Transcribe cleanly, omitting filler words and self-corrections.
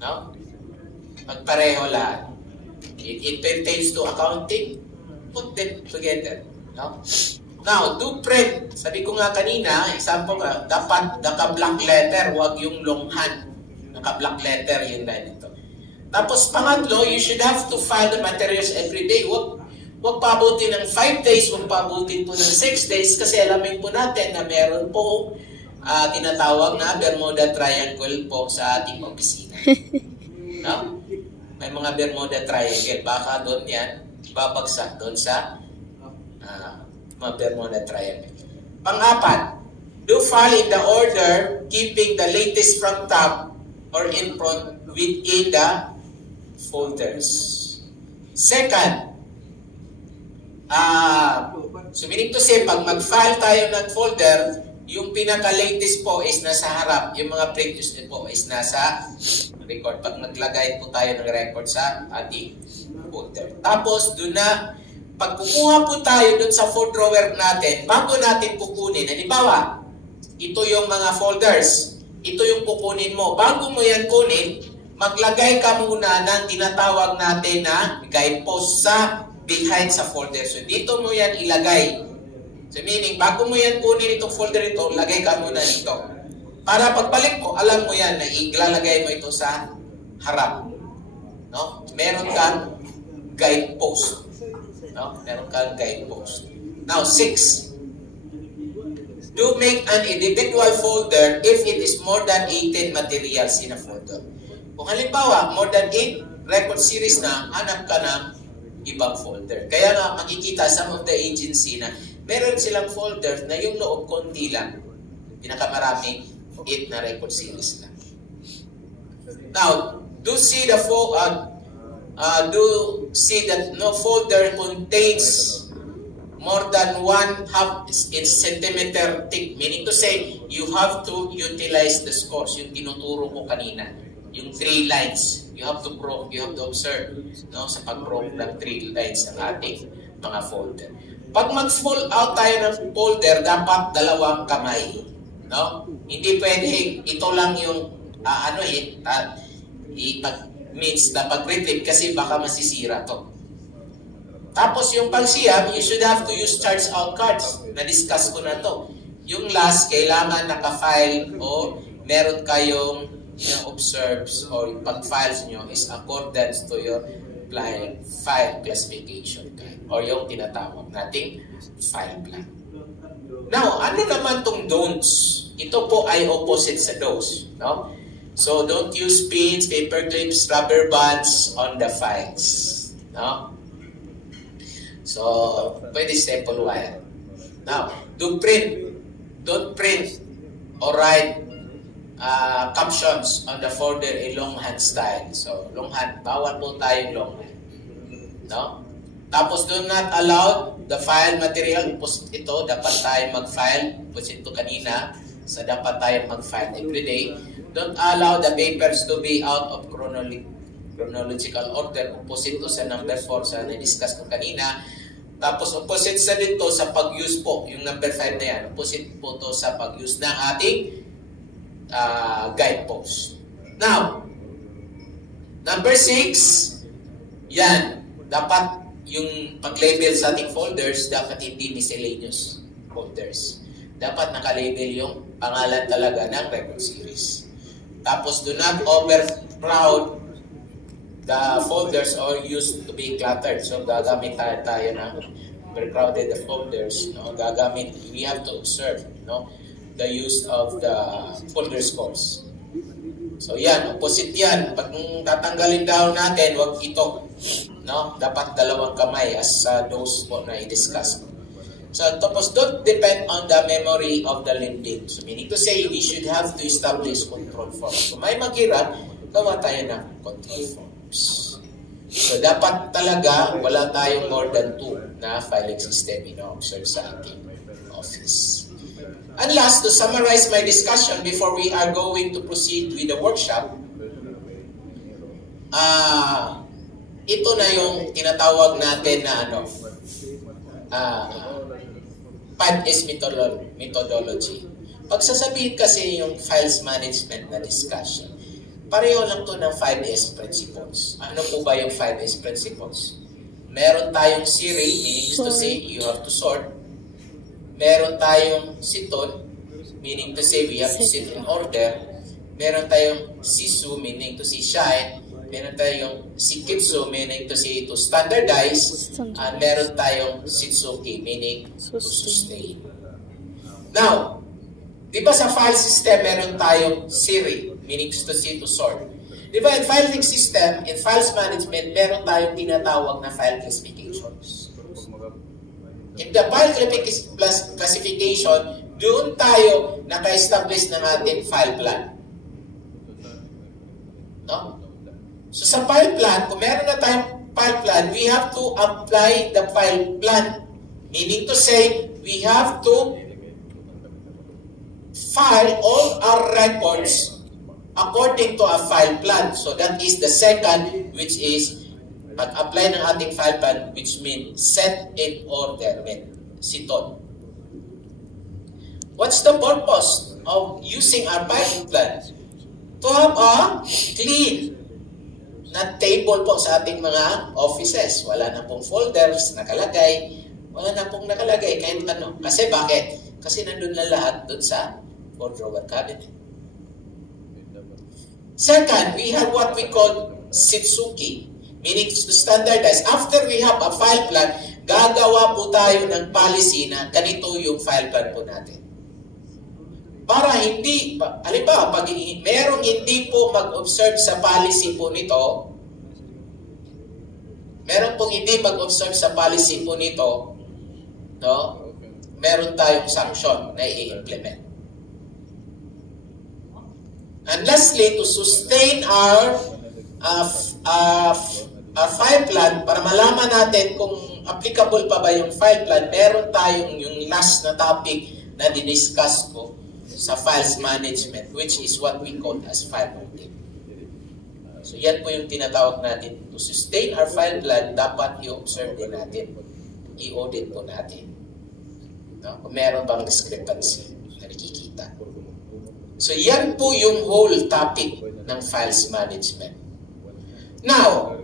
No? Magpareho lahat. It pertains to accounting. Put them together. No? Now, do print. Sabi ko nga kanina, example nga, dapat naka-black letter, huwag yung longhand. Naka-black letter yung line ito. Tapos pangatlo, you should have to file the materials every day. Huwag pabutin ng 5 days, huwag pabutin po ng 6 days kasi alamin po natin na meron po tinatawag na Bermuda Triangle po sa ating opisina. No? May mga Bermuda Triangle. Baka doon yan, babagsak doon sa mga Bermuda Triangle. Pang-apat, do file in the order keeping the latest from top or in front within the folders. Second, so meaning to say, pag mag-file tayo ng folder, yung pinaka-latest po is nasa harap. Yung mga previous po is nasa record. Pag naglagay po tayo ng record sa ating folder. Tapos, pag kukuha po tayo dun sa fold drawer natin, bago natin kukunin, halimbawa, ito yung mga folders. Ito yung kukunin mo. Bago mo yan kunin, maglagay ka muna ng tinatawag natin na guidepost sa behind sa folder. So, dito mo yan ilagay. So, meaning, bago mo yan kunin itong folder ito, lagay ka muna dito. Para pagbalik mo, alam mo yan na ilalagay mo ito sa harap. No? Meron kang guidepost. No? Meron kang guidepost. Now, 6. Do make an individual folder if it is more than 18 materials in a folder. Kung halimbawa, more than 8 record series na, hanap ka ng ibang folder. Kaya nga, makikita some of the agency na meron silang folder na yung loob konti lang. Pinakamaraming 8 na record series lang. Now, do see that no folder contains more than 1/2 centimeter thick. Meaning to say, you have to utilize the scores. Yung tinuturo ko kanina. Yung 3 lines. You have to observe, no, sa pag-prove ng 3 lines ng ating mga folder. Pag mag-fold out tayo ng folder, dapat 2 kamay. No? Hindi pwedeng ito lang yung means na pag-retrieve kasi baka masisira to. Tapos yung pagsiyam, you should have to use charge out cards. Na-discuss ko na to. Yung last, kailangan naka-file o meron kayong observes or pag-files nyo is accordance to your file classification guide or yung tinatawag nating file plan. Now, ano naman tong don'ts? Ito po ay opposite sa those. No? So, don't use pins, paper clips, rubber bands on the files. No? So, pwede staple wire. Now, don't print or write captions on the folder in longhand style. So, longhand. Bawal po tayo longhand. No? Tapos, do not allow the file material. Ito, dapat tayo mag-file. Ito kanina. So, dapat tayo mag-file every day. Don't allow the papers to be out of chronological order. Opposite to sa number 4 sa na-discuss ko kanina. Tapos, opposite sa dito sa pag-use po. Yung number 5 na yan. Opposite po to sa pag-use ng ating guidepost. Now, number 6, yan, dapat yung pag-label sa ating folders, dapat hindi miscellaneous folders. Dapat nakalabel yung pangalan talaga ng record series. Tapos, do not overcrowd the folders or used to be cluttered. So, gagamit tayo ng overcrowded folders. No? We have to observe, no? The use of the folder scores. So yan, opposite yan. Pag tatanggalin daw natin, wag ito. No? Dapat 2 kamay as those po na i-discuss. So tapos, don't depend on the memory of the lending. So meaning to say, we should have to establish control forms. So may maghirap, gawa tayo ng control forms. So dapat talaga, wala tayong more than 2 na filing system ino-observe sa ating office. And last, to summarize my discussion before we are going to proceed with the workshop, ito na yung tinatawag natin na 5S methodology. Pag sasabihin kasi yung files management na discussion, Pareho lang to ng 5S principles. Ano po ba yung 5S principles? Meron tayong siri, meaning to say, you have to sort. Meron tayong siton, meaning to say, we have to sit in order. Meron tayong sisu, meaning to say, shine. Meron tayong sikitsu, meaning to say, to standardize. And meron tayong sitsuki, meaning to sustain. Now, di ba sa file system, meron tayong siri, meaning to say, to sort. Di ba in filing system, in files management, meron tayong tinatawag na file classifications. In the file classification, doon tayo naka-establish ng ating file plan. No? So sa file plan, kung meron na tayong file plan, we have to apply the file plan. Meaning to say, we have to file all our records according to a file plan. So that is the second, which is pag-apply ng ating file plan, which means set in order, siton. What's the purpose of using our file plan? To have a clean na table po sa ating mga offices. Wala na pong folders nakalagay. Wala na pong nakalagay kahit ano. Kasi bakit? Kasi nandun na lahat dun sa 4-drawer cabinet. Second, we have what we call sitsuki, meaning to standardize. After we have a file plan, gagawa po tayo ng policy na ganito yung file plan po natin. Para hindi, halimbawa, pag merong hindi po mag-observe sa policy po nito, meron pong hindi mag-observe sa policy po nito, no? Meron tayong sanction na i-implement. And lastly, to sustain our file plan, para malaman natin kung applicable pa ba yung file plan, meron tayong yung last na topic na diniscuss ko sa files management, which is what we call as file audit. So yan po yung tinatawag natin. To sustain our file plan, dapat i-observe din natin. I-audit po natin. No? Kung meron bang discrepancy na nakikita. So yan po yung whole topic ng files management. Now,